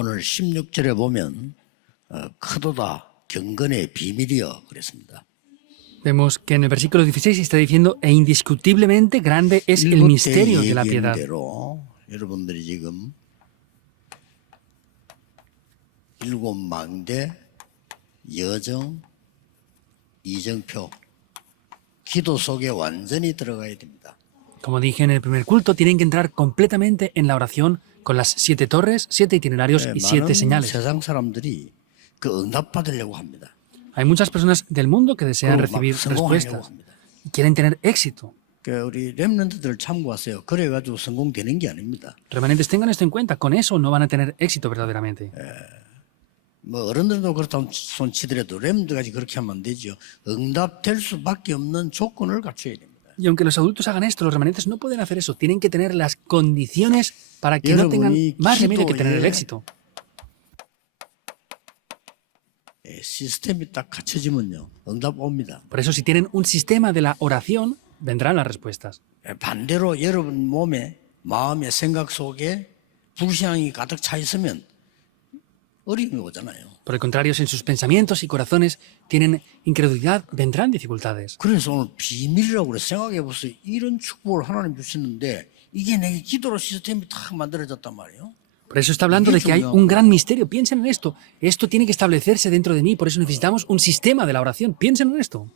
오늘 16절에 보면 크도다 경건의 비밀이여 그랬습니다. Vemos que en el versículo 16 está diciendo, e indiscutiblemente grande es el misterio de la piedad. 대로 여러분들이 지금 일곱 망대, 여정, 이정표, 기도 속에 완전히 들어가야 됩니다. Como dije en el primer culto, tienen que entrar completamente en la oración con las 7 torres, 7 itinerarios y 7 많은 señales. 세상 사람들이 그 응답 받으려고 합니다. Hay muchas personas del mundo que desean 막 recibir 성공하려고 respuestas 합니다. y quieren tener éxito. 그 우리 렘넌트들 참고하세요. 그래가지고 성공되는 게 아닙니다. Remanentes, tengan esto en cuenta, con eso no van a tener éxito verdaderamente. 뭐 어른들도 그렇다고 손 치더라도 렘넌트까지 그렇게 하면 안 되죠. 응답될 수밖에 없는 조건을 갖춰야 됩니다. Y aunque los adultos hagan esto, los remanentes no pueden hacer eso. Tienen que tener las condiciones para que no tengan más remedio que tener el éxito. 시스템이 딱 갖춰지면요, 응답 옵니다. Por eso, si tienen un sistema de la oración, vendrán las respuestas. 반대로 여러분 몸에, 마음의 생각 속에 불신앙이 가득 차 있으면 어려움이 오잖아요. Por el contrario, si en sus pensamientos y corazones tienen incredulidad, vendrán dificultades. 그래서 오늘 비밀이라고 그래. 생각해 보세요. 이런 축복을 하나님 주시는데 이게 내게 기도로 시스템이 딱 만들어졌단 말이에요. Por eso está hablando de que hay un gran misterio. Piensen en esto. Esto tiene que establecerse dentro de mí. Por eso necesitamos un sistema de la oración. Piensen en esto.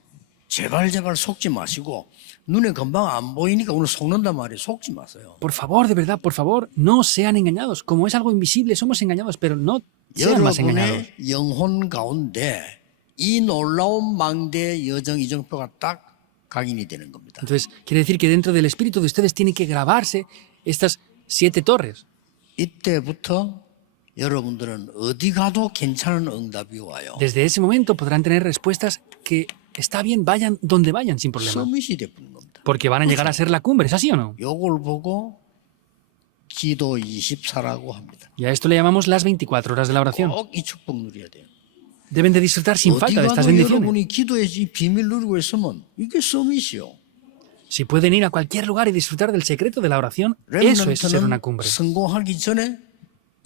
제발 속지 마시고 눈에 금방 안 보이니까 오늘 속는단 말이에요. 속지 마세요. Por favor, de verdad, por favor, no sean engañados. Como es algo invisible, somos engañados, pero no sean más engañados. 여러분의 영혼 가운데 이 놀라운 망대 여정 이정표가 딱 각인이 되는 겁니다. Entonces, quiere decir que dentro del espíritu de ustedes tienen que grabarse estas 7 torres. 이때부터 여러분들은 어디 가도 괜찮은 응답이 와요. Desde ese momento podrán tener respuestas que está bien, vayan donde vayan sin problema. 서밋이 되는 겁니다. Porque van a llegar a ser la cumbre, ¿es así o no? 요걸 보고 기도 24라고 합니다. Y a esto le llamamos las 24 horas de la oración. 꼭 이 축복 누려야 돼요. Deben de disfrutar sin 어디 falta de estas 가도 bendiciones. 여러분이 기도의 이 비밀 누리고 있으면 이게 서밋이요. Si pueden ir a cualquier lugar y disfrutar del secreto de la oración, eso es ser una 렘넌트는 cumbre. 성공하기 전에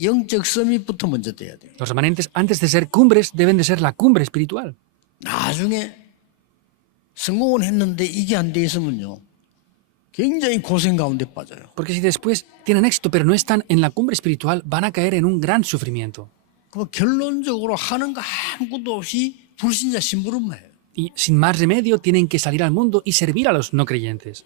영적 서밋부터 먼저 돼야 돼요. Los remanentes, antes de ser cumbres, deben de ser la cumbre espiritual. 나중에 성공은 했는데 이게 안 돼 있으면요, 굉장히 고생 가운데 빠져요. Porque si después tienen éxito pero no están en la cumbre espiritual, van a caer en un gran sufrimiento. 그 결론적으로 하는 거 아무것도 없이 불신자 심부름만 해요. Y sin más remedio tienen que salir al mundo y servir a los no creyentes.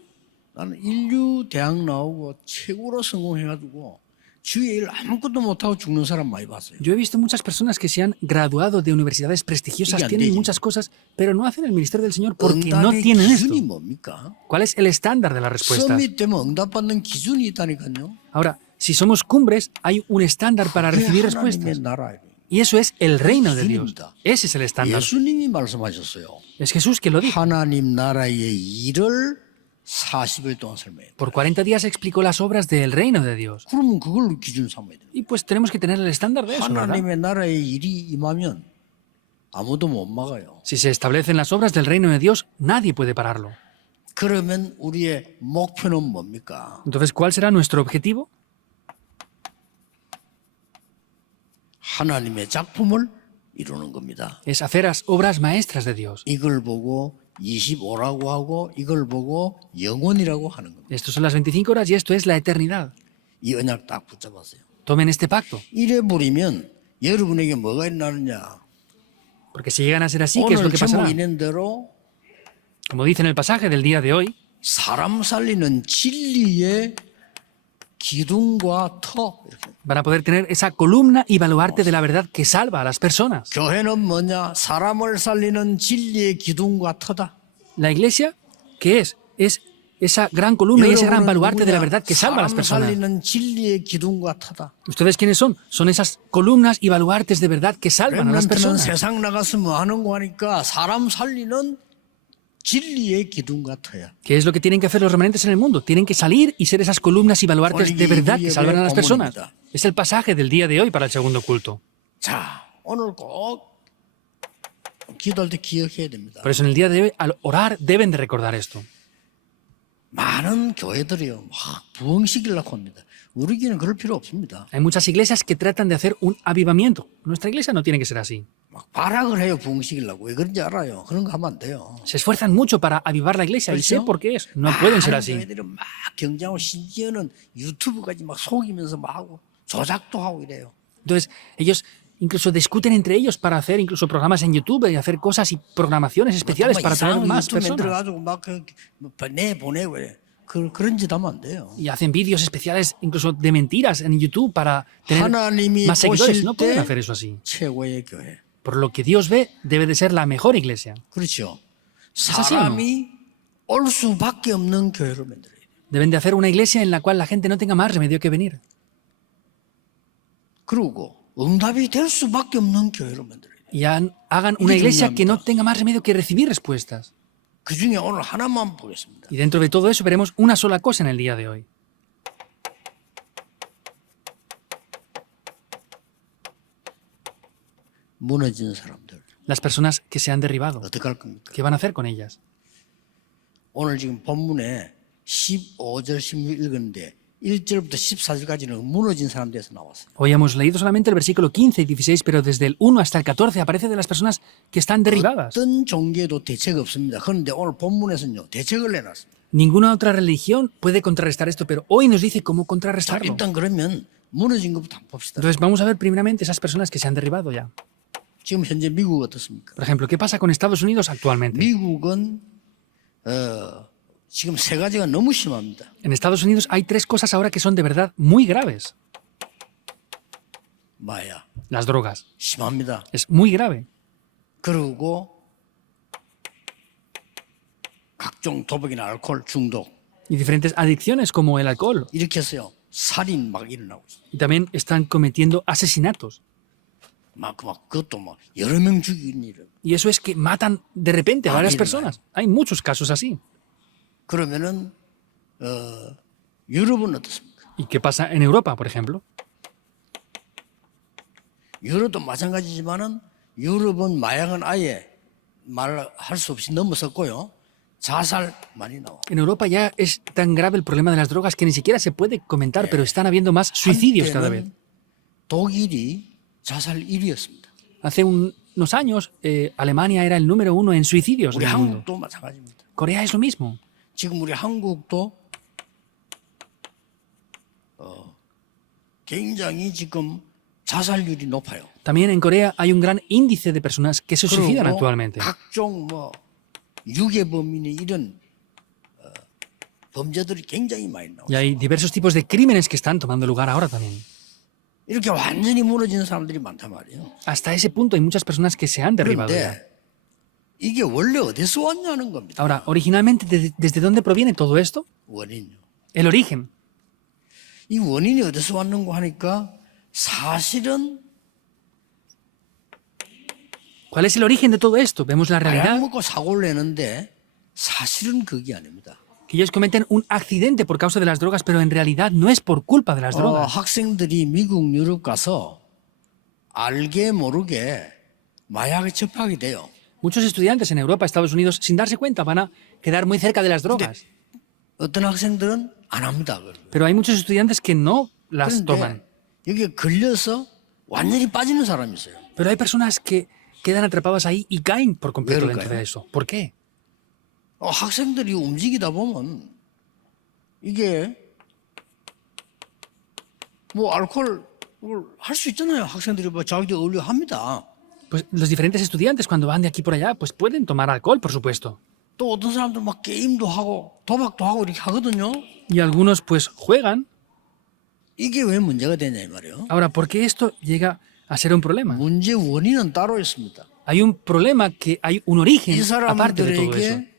나는 인류 대학 나오고 최고로 성공해가지고 주위에 일 아무것도 못하고 죽는 사람 많이 봤어요. Yo he visto muchas personas que se han graduado de universidades prestigiosas, Igan, tienen deji. muchas cosas, pero no hacen el ministerio del Señor porque no 응답의 tienen esto. 기준이 뭡니까? ¿Cuál es el estándar de las respuestas? 서밋 되면 응답받는 기준이 있다니까요. Ahora, si somos cumbres, hay un estándar para 그게 recibir 하나님의 respuestas. 나라예요. Y eso es el reino de Dios. 기준입니다. Ese es el estándar. 예수님이 말씀하셨어요. Es Jesús que lo dijo. 하나님 나라의 일을 40일 동안 설명해요. Por 40 días explicó las obras del reino de Dios. 그러면 그걸 기준 삼아야 돼요. Y pues tenemos que tener el estándar de eso, ¿verdad? 하나님의 나라의 일이 임하면 아무도 못 막아요. Si se establecen las obras del reino de Dios, nadie puede pararlo. 그러면 우리의 목표는 뭡니까? Entonces, ¿cuál será nuestro objetivo? 하나님의 작품을 이루는 겁니다. Es hacer las obras maestras de Dios. 이걸 보고 25라고 하고 이걸 보고 영원이라고 하는 겁니다. Estos son las 25 horas y esto es la eternidad. 이 언약 딱 붙잡았어요. Tomen este pacto. 이래 버리면 여러분에게 뭐가 일어나느냐? Porque si llegan a ser así, ¿qué es lo 오늘 que pasará? 제목 있는 대로 Como dice en el pasaje del día de hoy, 사람 살리는 진리의 기둥과 터. 이렇게. van a poder tener esa columna y baluarte de la verdad que salva a las personas. 교회는 뭐냐? 사람을 살리는 진리의 기둥과 터다. La iglesia, ¿qué es? Es esa gran columna y ese gran 여러분은 baluarte de la 누구냐? verdad que salva a las 사람 personas. 살리는 진리의 기둥과 터다. ¿Ustedes quiénes son? Son esas columnas y baluartes de verdad que salvan a las 렘넌트는 personas. 세상 나가서 뭐 하는 거 하니까 사람 살리는 진리의 기둥과 터야. ¿Qué es lo que tienen que hacer los remanentes en el mundo? Tienen que salir y ser esas columnas y baluartes de verdad que salvan a las personas. Es el pasaje del día de hoy para el segundo culto. 자, 오늘 꼭 기도할 때 기억해야 됩니다. Por eso en el día de hoy, al orar, deben de recordar esto. 많은 교회들이요, 막 부흥시키려고 합니다. 우리 교회는 그럴 필요 없습니다. Hay muchas iglesias que tratan de hacer un avivamiento. Nuestra iglesia no tiene que ser así. 막 발악을 해요, 부흥시키려고. 왜 그런지 알아요. 그런 거 하면 안 돼요. Se esfuerzan mucho para avivar la iglesia y sé ¿K렇죠? por qué es. No pueden ser 많은 así. 교회들은 막 경쟁하고 심지어는 유튜브까지 막 속이면서 막 하고 조작도 하고 이래요. Entonces, ellos incluso discuten entre ellos para hacer incluso programas en YouTube y hacer cosas y programaciones especiales 막 para traer 이상한 más 유튜브 personas. 만들어가지고 막 내보내고 이래. 그런 짓 하면 안 돼요. Y hacen vídeos especiales incluso de mentiras en YouTube para tener 하나님이 más seguidores. 보실 No pueden 때 hacer eso así. 최고의 교회. Por lo que Dios ve, debe de ser la mejor iglesia. 그렇죠. así, ¿o no? 사람이 올 수밖에 없는 교회를 만들어야 돼요. Deben de hacer una iglesia en la cual la gente no tenga más remedio que venir. 그리고 응답이 될 수밖에 없는 교회를 만들어야 돼요. Y hagan una iglesia que no tenga más remedio que recibir respuestas. 그 중에 오늘 하나만 보겠습니다. Y dentro de todo eso veremos una sola cosa en el día de hoy. 무너진 사람들 Las personas que se han derribado. 어떻게 할 겁니까? ¿Qué van a hacer con ellas? 오늘 지금 본문에 15절 16 읽었는데 1절부터 14절까지는 무너진 사람들에서 나왔어요. Hoy hemos leído solamente el versículo 15 y 16, pero desde el 1 hasta el 14 aparece de las personas que están derribadas. 어떤 종교도 대책 없습니다. 그런데 오늘 본문에서는요 대책을 내놨습니다. Ninguna otra religión puede contrarrestar esto, pero hoy nos dice cómo 자, contrarrestarlo. 일단 그러면 무너진 것부터 한번 봅시다. Entonces vamos a ver primeramente esas personas que se han derribado ya. 지금 현재 미국 어떻습니까? Por ejemplo, ¿qué pasa con Estados Unidos actualmente? 미국은 지금 세 가지가 너무 심합니다. En Estados Unidos hay tres cosas ahora que son de verdad muy graves. 마약 Las drogas. 심합니다. Es muy grave. 그리고 각종 도박이나 알코올 중독 Y diferentes adicciones como el alcohol. 이렇게 해서요 살인 막 일어나고 있어요. Y también están cometiendo asesinatos. 막 그것도 막 여러 명 죽이는 일을. Y eso es que matan de repente a varias personas. Hay muchos casos así. 그러면은 유럽은 어떻습니까? ¿Y qué pasa en Europa, por ejemplo? 유럽도 마찬가지지만은 유럽은 마약은 아예 말할 수 없이 넘어섰고요. 자살 많이 나와. En Europa ya es tan grave el problema de las drogas que ni siquiera se puede comentar, pero están habiendo más suicidios cada vez. 한때는 독일이 자살 1위였습니다. Hace unos años, Alemania era el número 1 en suicidios 우리 del mundo. 한국도 마찬가지입니다. Corea es lo mismo. 지금 우리 한국도 굉장히 지금 자살률이 높아요. También en Corea hay un gran índice de personas que se suicidan 그리고 actualmente. 각종 유괴범이니 이런 범죄들이 굉장히 많이 나와요. Y hay diversos tipos de crímenes que están tomando lugar ahora también. 이렇게 완전히 무너지는 사람들이 많단 말이에요. Hasta ese punto hay muchas personas que se han derribado ya. 그런데 이게 원래 어디서 왔냐는 겁니다. Ahora, originalmente, ¿desde dónde proviene todo esto? 원인요. El origen. 이 원인이 어디서 왔는고 하니까 사실은 ¿Cuál es el origen de todo esto? Vemos la 마약 realidad, 먹고 사고를 내는데 사실은 그게 아닙니다. que ellos cometen un accidente por causa de las drogas, pero en realidad no es por culpa de las drogas. 학생들이 미국, 유럽 가서 알게 모르게 마약에 접하게 돼요. Muchos estudiantes en Europa, Estados Unidos, sin darse cuenta, van a quedar muy cerca de las drogas. 어떤 학생들은 안 합니다. 그걸. Pero hay muchos estudiantes que no las toman. 그런데 여기에 걸려서 완전히 빠지는 사람이 있어요. Pero hay personas que quedan atrapadas ahí y caen por completo ¿Pero dentro caen? de eso. ¿Por qué? 학생들이 움직이다 보면 이게 뭐 알코올 할 수 있잖아요. 학생들이 뭐 자기들 어울려 합니다. Pues los diferentes estudiantes cuando van de aquí por allá, pues pueden tomar alcohol, por supuesto. 또 어떤 사람들 막 게임도 하고 도박도 하고 이렇게 하거든요. Y algunos pues juegan. 이게 왜 문제가 되냐 이 말이에요. Ahora, ¿por qué esto llega a ser un problema? 문제 원인은 따로 있습니다. Hay un problema que hay un origen 이 aparte de todo eso. 사람들에게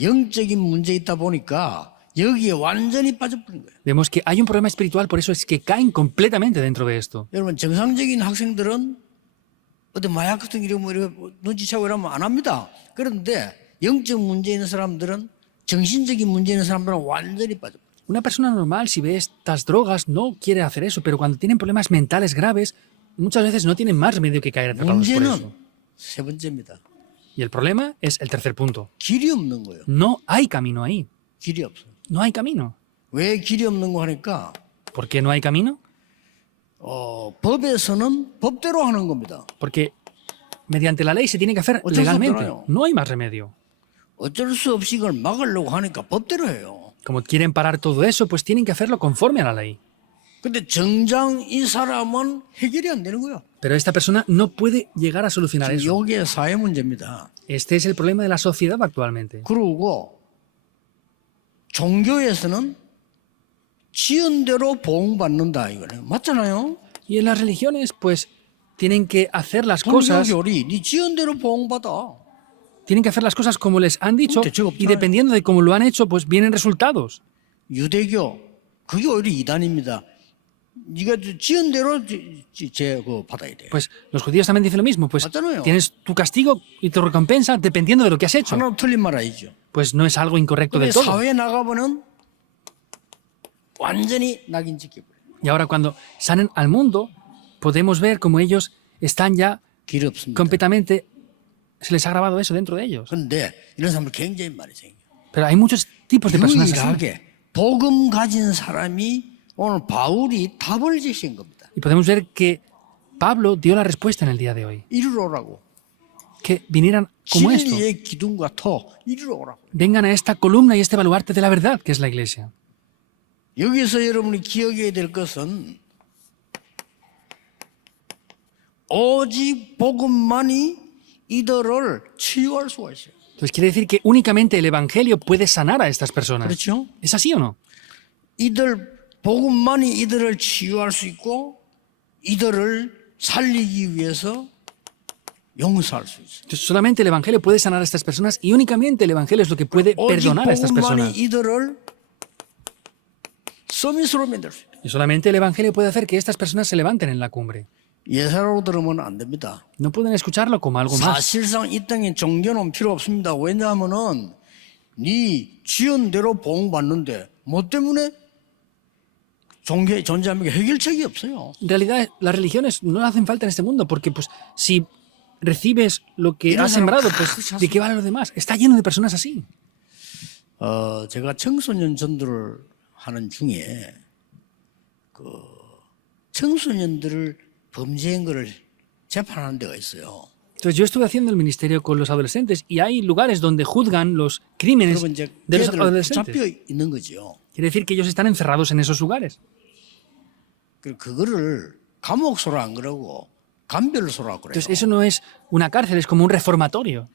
영적인 문제 있다 보니까 여기에 완전히 빠져버린 거예요. Vemos que hay un problema espiritual, por eso es que caen completamente dentro de esto. 여러분 정상적인 학생들은 어디 마약 같은 이런 뭐 이렇게 눈치채고 이러면 안 합니다. 그런데 영적 문제 있는 사람들은 정신적인 문제 있는 사람들은 완전히 빠져. Una persona normal, si ve estas drogas, no quiere hacer eso, pero cuando tienen problemas mentales graves, muchas veces no tienen más remedio que caer atrapados por eso. 문제는 세 번째입니다. Y el problema es el tercer punto. 길이 없는 거예요. No hay camino ahí. 길이 없어요. No hay camino. 왜 길이 없는 거 하니까 ¿Por qué no hay camino? 법에서는 법대로 하는 겁니다. Porque mediante la ley se tiene que hacer 어쩔 수 legalmente. 없잖아요. No hay más remedio. 어쩔 수 없이 이걸 막으려고 하니까 법대로 해요. Como quieren parar todo eso, pues tienen que hacerlo conforme a la ley. 근데 정작 이 사람은 해결이 안 되는 거야. Pero esta persona no puede llegar a solucionar eso. 이게 사회 문제입니다. Este es el problema de la sociedad actualmente. 그리고 종교에서는 지은 대로 보응받는다 이거는 맞잖아요. Y en las religiones, pues, tienen que hacer las cosas, 불교결이 네 지은 대로 보응받아. tienen que hacer las cosas como les han dicho, y dependiendo de cómo lo han hecho, pues vienen resultados. 유대교 그게 오히려 이단입니다. 네가 지은 대로 그 받아야 돼. Pues los judíos también dicen lo mismo, pues 맞잖아요. tienes tu castigo y tu recompensa dependiendo de lo que has hecho. 하나 틀린 말 아니죠. Pues no es algo incorrecto 근데 del todo. 사회에 나가보면 완전히 낙인 찍혀버려. Y ahora cuando salen al mundo, podemos ver cómo ellos están ya 길 없습니다. completamente, se les ha grabado eso dentro de ellos. 그런데 이런 사람들 굉장히 많이 생겨. Pero hay muchos tipos de personas así. 유일하게 복음 가진 사람이 오늘 바울이 답을 제시한 겁니다. Y podemos ver que Pablo dio la respuesta en el día de hoy. 이리로 오라고. Que vinieran como esto. 진리의 기둥과 터 이리로 오라고. Vengan a esta columna y este baluarte de la verdad, que es la iglesia. 여기서 여러분이 기억해야 될 것은 오직 복음만이 이들을 치유할 수가 있어요. Entonces quiere decir que únicamente el Evangelio puede sanar a estas personas. 그렇죠? ¿Es así o no? 이들 복음만이 이들을 치유할 수 있고 이들을 살리기 위해서 용서할 수 있어요. Entonces solamente el Evangelio puede sanar a estas personas y únicamente el Evangelio es lo que puede 오직 perdonar a estas personas. 복음만이 이들을 서밋으로 만들 수 있어요. Y solamente el Evangelio puede hacer que estas personas se levanten en la cumbre. 예사로 들으면 안 됩니다. No pueden escucharlo como algo más. 사실상 이 땅에 종교는 필요 없습니다. 왜냐하면은 네 지은 대로 보응받는데 뭐 때문에 종교에 존재하면 해결책이 없어요. En realidad, las religiones no hacen falta en este mundo porque pues si recibes lo que has sembrado, pues ¿de qué vale lo demás? Está lleno de personas así. 제가 청소년 전도를 하는 중에 그 청소년들을 범죄한 거를 재판하는 데가 있어요. Entonces yo estuve haciendo el ministerio con los adolescentes y hay lugares donde juzgan los crímenes 그러면 이제 de los 걔들 adolescentes. 잡혀 있는 거죠. Quiere decir que ellos están encerrados en esos lugares. 그거를 감옥소로 안 그러고 감별소라고 그래요. Entonces eso no es una cárcel, es como un reformatorio.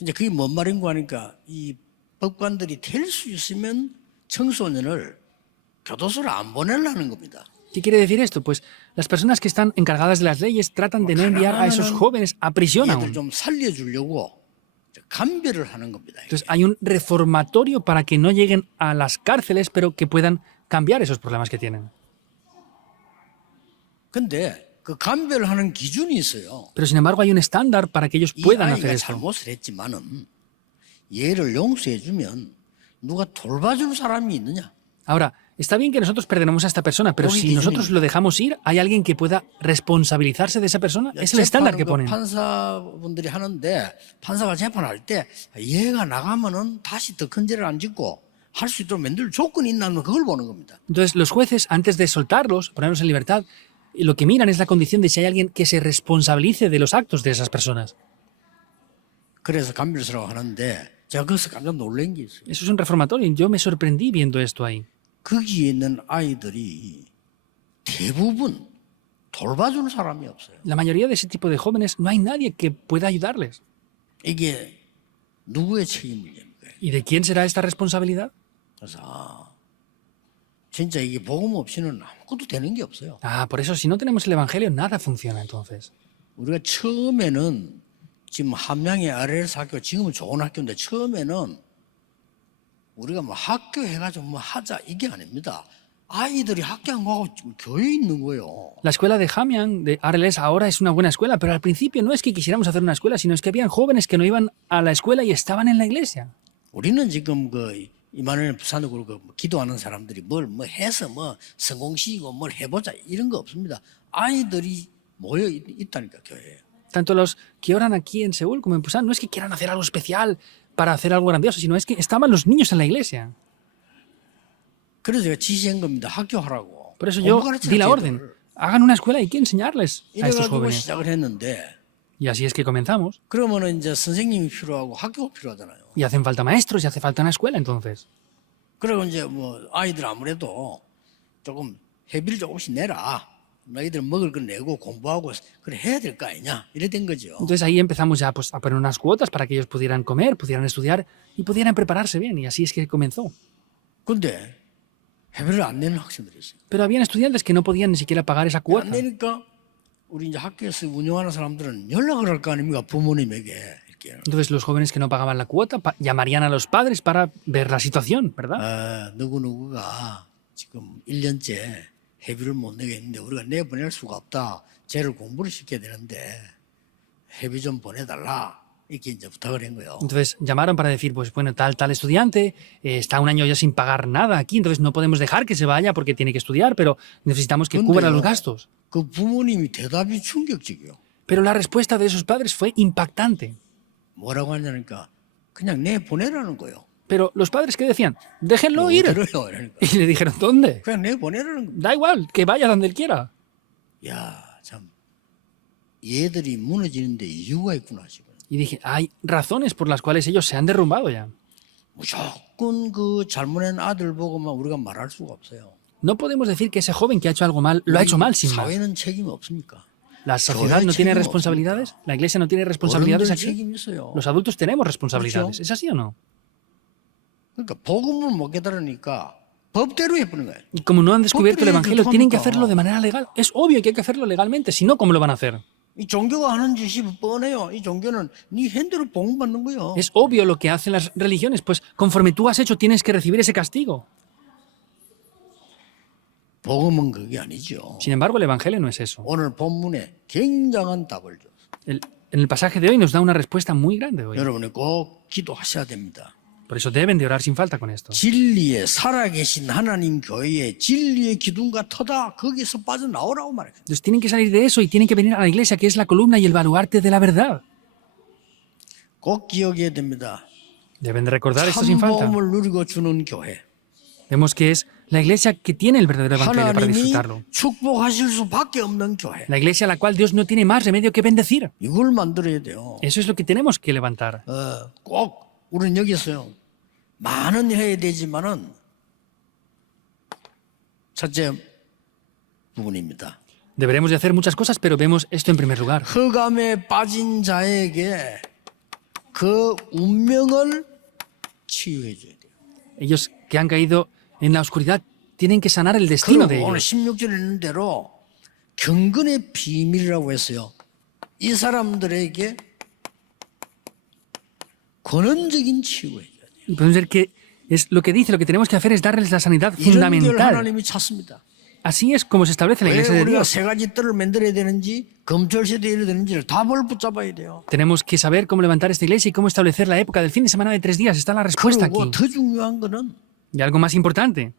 이제 그게 뭔 말인가 하니까 이 법관들이 될 수 있으면 청소년을 교도소로 안 보내려는 겁니다. ¿Qué quiere decir esto? Pues las personas que están encargadas de las leyes tratan de no enviar a esos jóvenes a prisión 얘들 aún. 좀 살려주려고 감별을 하는 겁니다. Entonces hay un reformatorio para que no lleguen a las cárceles, pero que puedan cambiar esos problemas que tienen. 근데 그 감별하는 기준이 있어요. Pero sin embargo hay un estándar para que ellos 이 puedan hacer 아이가 esto. 잘못을 했지만은 얘를 용서해주면 누가 돌봐줄 사람이 있느냐? Ahora, está bien que nosotros perdonemos a esta persona, pero si nosotros lo dejamos ir, ¿hay alguien que pueda responsabilizarse de esa persona? Es el estándar que ponen. 판사분들이 하는데 판사가 재판할 때 얘가 나가면은 다시 더 큰 죄를 안 짓고 할 수 있도록 만들 조건이 있나면 그걸 보는 겁니다. Entonces los jueces, antes de soltarlos, ponerlos en libertad, lo que miran es la condición de si hay alguien que se responsabilice de los actos de esas personas. 그래서 감별서라고 하는데 제가 거기서 깜짝 놀란 게 있어요. Eso es un reformatorio. Yo me sorprendí viendo esto ahí. 거기에 있는 아이들이 대부분 돌봐주는 사람이 없어요. La mayoría de ese tipo de jóvenes no hay nadie que pueda ayudarles. 이게 누구의 책임이냐니까요. ¿Y de quién será esta responsabilidad? 그래서 진짜 이게 복음 없이는 아무것도 되는 게 없어요. Por eso si no tenemos el evangelio nada funciona entonces. 우리가 처음에는 지금 함양의 RLS 학교 지금은 좋은 학교인데 처음에는 우리가 뭐 학교 해가지고 뭐 하자 이게 아닙니다. 아이들이 학교 안 가고 지금 교회에 있는 거예요. La escuela de Hamian, de RLS, ahora es una buena escuela, pero al principio no es que quisiéramos hacer una escuela, sino es que habían jóvenes que no iban a la escuela y estaban en la iglesia. 우리는 지금 그 이만일 부산으로 그 기도하는 사람들이 뭘 뭐 해서 뭐 성공시키고 뭘 해보자 이런 거 없습니다. 아이들이 모여 있다니까 교회에. Tanto los que oran aquí en Seúl como en Busan no es que quieran hacer algo especial para hacer algo grandioso, sino es que estaban los niños en la iglesia. 그래서 제가 지시한 겁니다. 학교하라고. Por eso yo di la orden. Hagan una escuela, hay que enseñarles a estos 이래가지고 jóvenes. 시작을 했는데 Y así es que comenzamos. 그러면은 이제 선생님이 필요하고 학교가 필요하잖아요. Y hacen falta maestros y hace falta una escuela entonces. 그리고 이제 뭐 아이들 아무래도 조금 회비를 조금씩 내라. 너희들 먹을 거 내고 공부하고 그래 해야 될 거 아니냐 이래 된 거죠. Entonces ahí empezamos ya pues, a poner unas cuotas para que ellos pudieran comer, pudieran estudiar y pudieran prepararse bien. Y así es que comenzó. 근데 회비를 안 내는 학생들이 있어요. Pero habían estudiantes que no podían ni siquiera pagar esa 안 cuota. 내니까 우리 이제 학교에서 운영하는 사람들은 연락을 할 거 아닙니까 부모님에게 이렇게. Entonces los jóvenes que no pagaban la cuota llamarían a los padres para ver la situación, ¿verdad? 아, 누구누구가 지금 1년째 회비를 못 내겠는데 우리가 내보낼 수가 없다. 쟤를 공부를 시켜야 되는데 회비 좀 보내달라. 이렇게 이제 부탁을 한 거예요. Entonces llamaron para decir, pues bueno, tal estudiante está un año ya sin pagar nada aquí, entonces no podemos dejar que se vaya porque tiene que estudiar, pero necesitamos que cubra los gastos. 그 부모님이 대답이 충격적이에요. Pero la respuesta de esos padres fue impactante. 뭐라고 하냐니까 그냥 내보내라는 거예요. Pero los padres, ¿qué decían? Déjenlo ir. 어디로요? 이러니까. Y le dijeron, ¿dónde? 그냥 내보내라는 거예요. Da igual, que vaya donde él quiera. 야, 참 얘들이 무너지는데 이유가 있구나 지금. Y dije, hay razones por las cuales ellos se han derrumbado ya. 무조건 그 잘못한 아들 보고만 우리가 말할 수가 없어요. No podemos decir que ese joven que ha hecho algo mal lo ha hecho mal sin más. 사회는 책임이 없습니까? ¿La sociedad no tiene responsabilidades? ¿La iglesia no tiene responsabilidades 어른들 aquí? 책임이 있어요. Los adultos tenemos responsabilidades. ¿Es así o no? 그러니까 복음을 못 깨달으니까 법대로 해보는 거예요. Y como no han descubierto el ¿Por qué? evangelio, tienen que ¿Cómo? hacerlo de manera legal. Es obvio que hay que hacerlo legalmente, si no, ¿cómo lo van a hacer? 이 종교가 하는 짓이 뻔해요. 이 종교는 네 핸대로 복음받는 거예요. Es obvio lo que hacen las religiones, pues conforme tú has hecho tienes que recibir ese castigo. 복음은 그게 아니죠. Sin embargo, el evangelio no es eso. 오늘 본문에 굉장한 답을 줘. En el pasaje de hoy nos da una respuesta muy grande hoy. 여러분이 꼭 기도하셔야 됩니다. Por eso deben de orar sin falta con esto. 진리에 살아계신 하나님 교회에 진리의 기둥과 터다 거기서 빠져나오라고 말해요. Entonces tienen que salir de eso y tienen que venir a la iglesia, que es la columna y el baluarte de la verdad. 꼭 기억해야 됩니다. Deben de recordar esto sin falta. 참복음을 누리고 주는 교회. Vemos que es la iglesia que tiene el verdadero evangelio para 하나님이 disfrutarlo. 축복하실 수밖에 없는 교회. La iglesia a la cual Dios no tiene más remedio que bendecir. 이걸 만들어야 돼요. Eso es lo que tenemos que levantar. 꼭 우리는 여기서요. 많은 일 해야 되지만은 첫째 부분입니다. Deberemos de hacer muchas cosas, pero vemos esto en primer lugar. 흑암에 빠진 자에게 그 운명을 치유해 줘야 돼요. Ellos que han caído en la oscuridad tienen que sanar el destino de 그리고 오늘 ellos. 16절에 있는 대로 경건의 비밀이라고 했어요. 이 사람들에게 근원적인 치유해 줘야 돼요. Y podemos ver que es lo que dice, lo que tenemos que hacer es darles la sanidad 이런 걸 fundamental. 하나님이 찾습니다. Así es como se establece la 왜 iglesia de 우리가 Dios. 세 가지 뜰을 만들어야 되는지 검철시대에 이래야 되는지를 답을 붙잡아야 돼요. Tenemos que saber cómo levantar esta iglesia y cómo establecer la época del fin de semana de 3 días. Está la respuesta 그리고 aquí. 더 중요한 거는 Y algo más importante,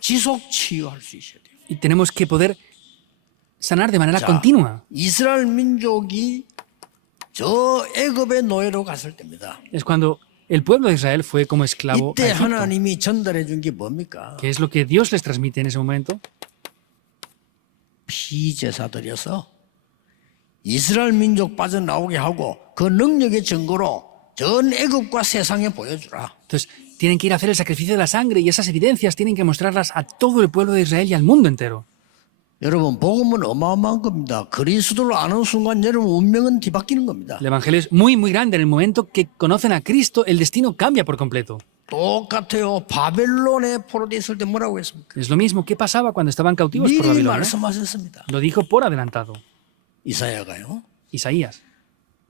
지속 치유할 수 있어야 돼요. y tenemos que poder sanar de manera 자, continua. 이스라엘 민족이 저 애굽의 노예로 갔을 때입니다. Es cuando el pueblo de Israel fue como esclavo a 이때 Egipto. 하나님이 전달해 준 게 뭡니까? ¿Qué es lo que Dios les transmite en ese momento? 피제사들이어서 이스라엘 민족 빠져나오게 하고 그 능력의 증거로 전 애굽과 세상에 보여주라. Entonces, tienen que ir a hacer el sacrificio de la sangre y esas evidencias tienen que mostrarlas a todo el pueblo de Israel y al mundo entero. 여러분 복음은 어마어마한 겁니다. 그리스도를 아는 순간 여러분 운명은 뒤바뀌는 겁니다. El evangelio es muy, muy grande. En el momento que conocen a Cristo, el destino cambia por completo. 똑같아요. 바벨론에 포로돼 있을 때 뭐라고 했습니까? Es lo mismo que pasaba cuando estaban cautivos por 미리 Babilonia. 말씀하셨습니다. Lo dijo por adelantado. 이사야가요. Isaías.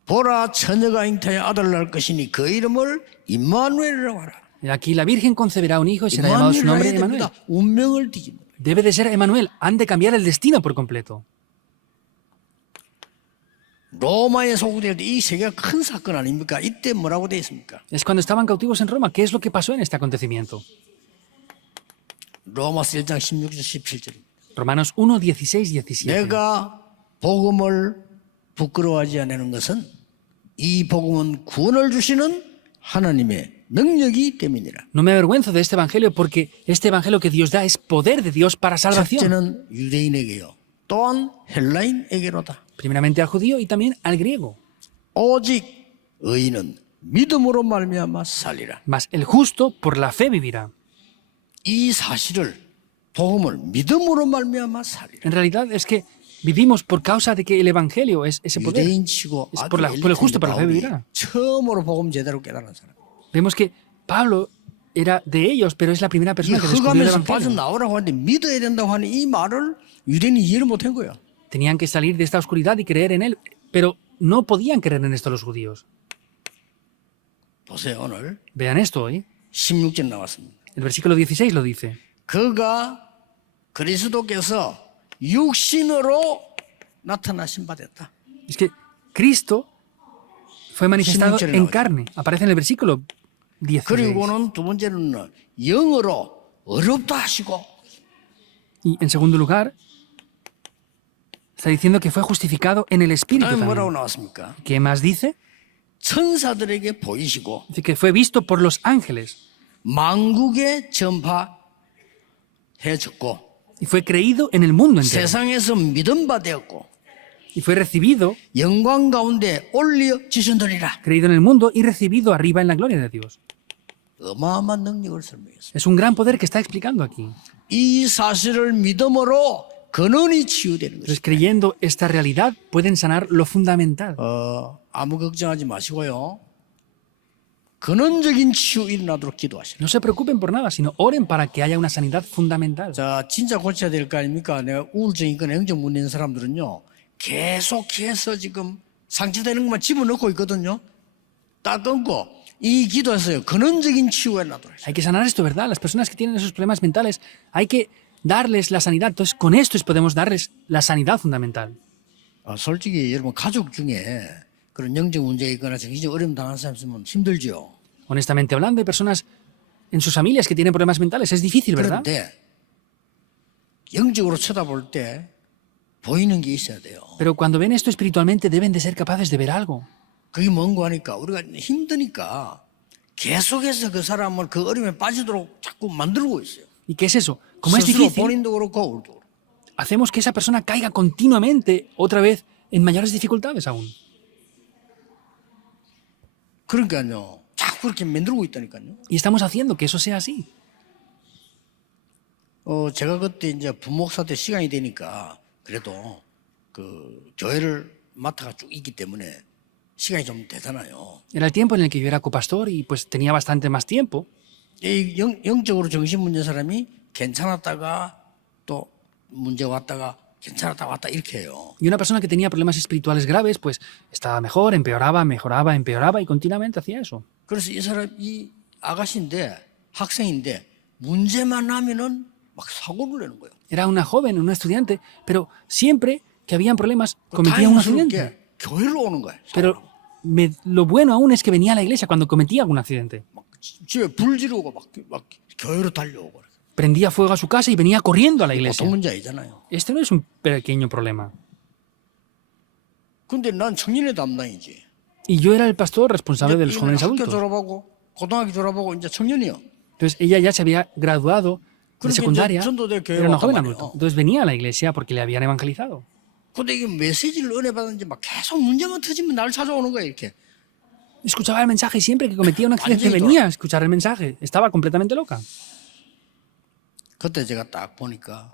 보라 처녀가 잉태에 아들 낳을 것이니 그 이름을 임마누엘이라고 하라. Aquí la Virgen concebirá un hijo y será llamado su nombre 임마누엘 Emmanuel. 됩니다. 운명을 뒤집는 거예요. Debe de ser Emmanuel. Han de cambiar el destino por completo. 로마에 소구될 때 이 세계가 큰 사건 아닙니까? 이때 뭐라고 되어 있습니까? Es cuando estaban cautivos en Roma. ¿Qué es lo que pasó en este acontecimiento? 로마서 1장 16절 17절입니다. Romanos 1, 16, 17. 내가 복음을 부끄러워하지 않는 것은 이 복음은 구원을 주시는 하나님의 능력이 때문이라. No me avergüenzo de este evangelio porque este evangelio que Dios da es poder de Dios para salvación. 첫째는 유대인에게요. 또한 헬라인에게로다. Primeramente al judío y también al griego. 오직 의인은 믿음으로 말미암아 살리라. Mas el justo por la fe vivirá. 이 사실을 복음을 믿음으로 말미암아 살리라. En realidad es que vivimos por causa de que el evangelio es ese poder. 유대인치고 Es 아주 por el justo por la fe 바울이 vivirá. 처음으로 복음 제대로 깨달은 사람. Vemos que Pablo era de ellos, pero es la primera 이 persona que descubrió el 흑암에서 evangelio. 빠져나오라고 하는데 믿어야 된다고 하는 이 말을 유대인이 이해를 못한 거야. Tenían que salir de esta oscuridad y creer en él, pero no podían creer en esto los judíos. 보세요, 오늘 Vean esto hoy. 16절 나왔습니다. El versículo 16 lo dice. 그가 그리스도께서 육신으로 나타나신 바 됐다. Es que Cristo fue manifestado 16절에 en 나오죠. carne. Aparece en el versículo 16. 그리고는 두 번째는 영으로 어렵다 하시고 Y en segundo lugar, está diciendo que fue justificado en el Espíritu 그다음에 뭐라고 también. 나왔습니까? ¿Qué más dice? 천사들에게 보이시고 Dice que fue visto por los ángeles 만국에 전파해졌고 y fue creído en el mundo entero. 세상에서 믿음 바 되었고 Y fue recibido, 영광 가운데 올려지신다니라. creído en el mundo y recibido arriba en la gloria de Dios. 어마어마한 능력을 설명했습니다. Es un gran poder que está explicando aquí. 이 사실을 믿음으로 근원이 치유되는 Entonces, 것입니다. creyendo esta realidad, pueden sanar lo fundamental. 아무 걱정하지 마시고요. 근원적인 치유 일어나도록 기도하시라. No se preocupen por nada, sino oren para que haya una sanidad fundamental. 자, 진짜 고쳐야 될 거 아닙니까? 내가 우울증 있거나 영적 문제 있는 사람들은요. 계속해서 지금 상처되는 것만 집어넣고 있거든요. 딱 끊고 이 기도에서요. 근원적인 치유가 일어나도록 하시라. Hay que sanar esto, ¿verdad? Las personas que tienen esos problemas mentales, hay que darles la sanidad. Entonces, con esto podemos darles la sanidad fundamental. 솔직히 여러분 가족 중에 그런 영적 문제가 있거나 정신적 어려움 당하는 사람 있으면 힘들죠. Honestamente hablando, hay personas en sus familias que tienen problemas mentales. Es difícil, ¿verdad? 그런데 영적으로 쳐다볼 때 보이는 게 있어야 돼요. Pero cuando ven esto espiritualmente, deben de ser capaces de ver algo. 그게 뭔가 하니까 우리가 힘드니까 계속해서 그 사람을 그 어려움에 빠지도록 자꾸 만들고 있어요. ¿Y qué es eso? Como es 스스로 difícil, 본인도 그렇고 우리도 그렇고. hacemos que esa persona caiga continuamente otra vez en mayores dificultades aún. 그러니까요. 자꾸 그렇게 만들고 있다니까요. Y estamos haciendo que eso sea así. 제가 그때 이제 부목사 때 시간이 되니까 그래도 그 교회를 맡아가 쭉 있기 때문에 시간이 좀 되잖아요. Era el tiempo en el que yo era copastor y pues tenía bastante más tiempo. 이 영적으로 정신 문제 사람이 괜찮았다가 또 문제 왔다가 괜찮았다 왔다 이렇게 해요. Y una persona que tenía problemas espirituales graves, pues estaba mejor, empeoraba, mejoraba, empeoraba y continuamente hacía eso. 그래서 이 사람 이 아가씨인데 학생인데 문제만 하면은 막 사고를 내는 거예요. Era una joven, una estudiante, pero siempre que habían problemas cometía un accidente. 다행스럽게 교회로 오는 거예요. Pero lo bueno aún es que venía a la iglesia cuando cometía algún accidente. 막 집에 불 지르고 막 교회로 달려오고. Prendía fuego a su casa y venía corriendo a la iglesia. 보통 문제 아니잖아요. Este no es un pequeño problema. 근데 난 청년의 담당이지. Y yo era el pastor responsable de los 이제는 jóvenes 학교 adultos. 졸업하고 고등학교 졸업하고 이제 청년이요. Entonces ella ya se había graduado de 그러니까 secundaria, 이제 전도대 교회 era una 왔단 joven 말이에요. adulto. Entonces venía a la iglesia porque le habían evangelizado. 근데 이게 메시지를 은혜 받았는지 막 계속 문제만 터지면 날 찾아오는 거야 이렇게. Escuchaba el mensaje y siempre que cometía un accidente 완전히 venía a escuchar el mensaje. Estaba completamente loca. 그때 제가 딱 보니까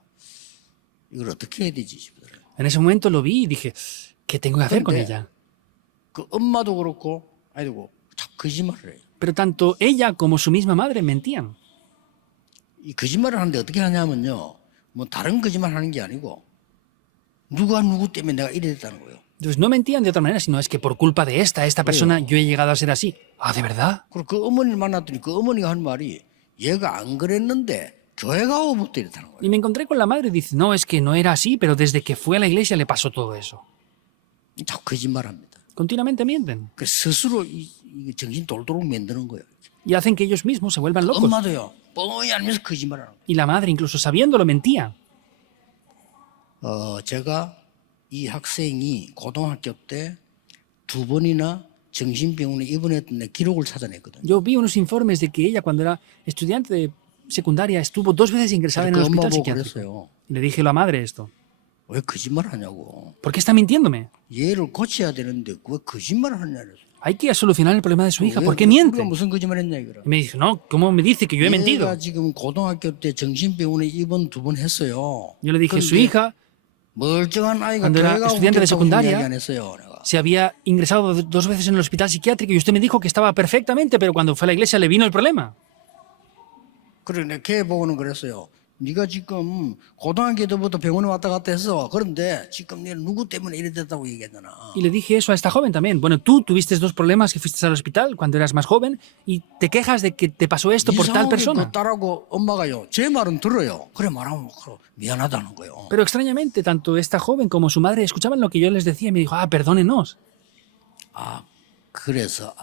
이걸 어떻게 해야 되지 싶더라고요. En ese momento lo vi y dije, ¿qué tengo que hacer con 근데 ella? 그 엄마도 그렇고 아이고 자꾸 거짓말을 해요. Pero tanto ella como su misma madre mentían. 이 거짓말을 하는데 어떻게 하냐면요. 뭐 다른 거짓말 하는 게 아니고 누가 누구 때문에 내가 이래 됐다는 거예요. Entonces no mentían de otra manera, sino es que por culpa de esta persona yo he llegado a ser así. Ah, ¿de verdad? 그리고 그 어머니를 만났더니 그 어머니가 한 말이 얘가 안 그랬는데 교회가 오부터 이랬다는 거예요. Y me encontré con la madre y dice, no, es que no era así, pero desde que fue a la iglesia le pasó todo eso. 자꾸 거짓말합니다. Continuamente mienten. 그 스스로 이 정신 돌도록 만드는 거예요. Y hacen que ellos mismos se vuelvan locos. 엄마도요. 뻔히 알면서 거짓말하는 거예요. Y la madre, incluso sabiéndolo, mentía. 제가 이 학생이 고등학교 때 2번이나 정신병원에 입원했던 내 기록을 찾아냈거든요. Yo vi unos informes de que ella, cuando era estudiante de secundaria, estuvo 2 veces ingresada en 그 el 엄마 hospital 보고 psiquiátrico. 그랬어요. Y le dije a la madre esto. 왜 거짓말 하냐고. ¿Por qué está mintiéndome? 얘를 고쳐야 되는데 왜 거짓말을 하냐 그랬어요. Hay que solucionar el problema de su hija. ¿Por qué 우리가 miente? 무슨 거짓말했냐 이거라. Y me dice, no, ¿cómo me dice que yo he mentido? 얘가 지금 고등학교 때 정신병원에 입원 2번 했어요. Yo le dije, su 근데 hija 멀쩡한 아이가 cuando era 교회가 estudiante de 웃겼다고 이야기 secundaria, 안 했어요. 내가. se había ingresado 2 veces en el hospital psiquiátrico y usted me dijo que estaba perfectamente, pero cuando fue a la iglesia le vino el problema. 그래 내가 걔 보고는 그랬어요. 네가 지금 고등학교 때부터 병원에 왔다 갔다 했어. 그런데 지금 네 누구 때문에 이래 됐다고 얘기했잖아. Y le dije eso a esta joven también. Bueno, tú tuviste 2 problemas que fuiste al hospital cuando eras más joven y te quejas de que te pasó esto por tal 이상하게 persona. 그 딸하고 엄마가요. 제 말은 들어요. 그래 말하면 미안하다는 거예요. Pero extrañamente, tanto esta joven como su madre escuchaban lo que yo les decía y me dijo, perdónenos. 아 그래서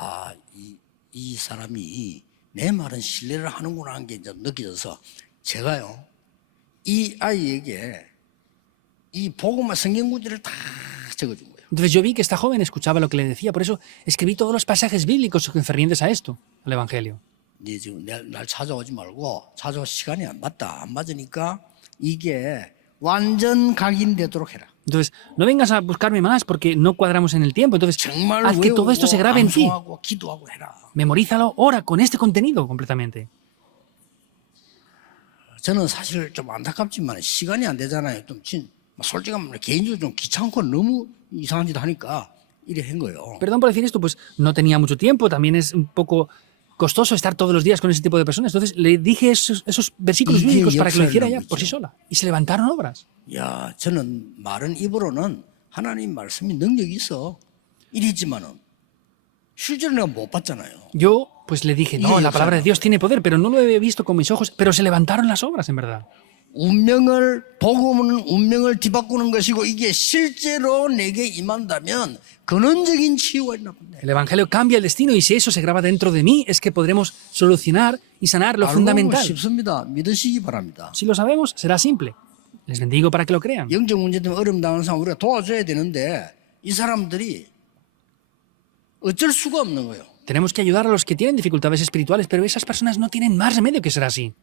이 사람이 내 말은 신뢰를 하는구나 하는 게 이제 느껴져서 제가요 이 아이에게 이 복음과 성경 구절을 다 적어준 거예요. Entonces yo vi que esta joven escuchaba lo que le decía, por eso escribí todos los pasajes bíblicos concernientes a esto, al Evangelio. 네 지금 날 찾아오지 말고 찾아올 시간이 안 맞으니까 이게 완전 각인되도록 해라. Entonces, no vengas a buscarme más porque no cuadramos en el tiempo. Entonces, 정말 haz que todo esto se grabe en ti. 암송하고 기도하고 해라. Memorízalo, ora con este contenido completamente. 저는 사실 좀 안타깝지만 시간이 안 되잖아요. 좀 솔직하면 개인적으로 좀 귀찮고 너무 이상한 짓 하니까 이래 한 거예요. Perdón por decir esto, pues no tenía mucho tiempo, también es un poco costoso estar todos los días con ese tipo de personas. Entonces le dije esos versículos 이게 bíblicos para que lo 역사를 hiciera ella por 남기죠. sí sola. Y se levantaron obras. 야, 저는 말은 입으로는 하나님 말씀이 능력이 있어. 이랬지만은 실제로 내가 못 봤잖아요. Yo pues le dije, no, la palabra de Dios tiene poder, pero no lo he visto con mis ojos, pero se levantaron las obras en verdad. 복음은 운명을 뒤바꾸는 것이고 이게 실제로 내게 임한다면 근원적인 치유가 있나 본데. El Evangelio cambia el destino y si eso se graba dentro de mí es que podremos solucionar y sanar lo fundamental. 쉽습니다. 믿으시기 바랍니다. Si lo sabemos, será simple. Les bendigo para que lo crean. 영적 문제 때문에 어려움 당하는 사람 우리가 도와줘야 되는데 이 사람들이 어쩔 수가 없는 거예요. Tenemos que ayudar a los que tienen dificultades espirituales, pero esas personas no tienen más remedio que ser así.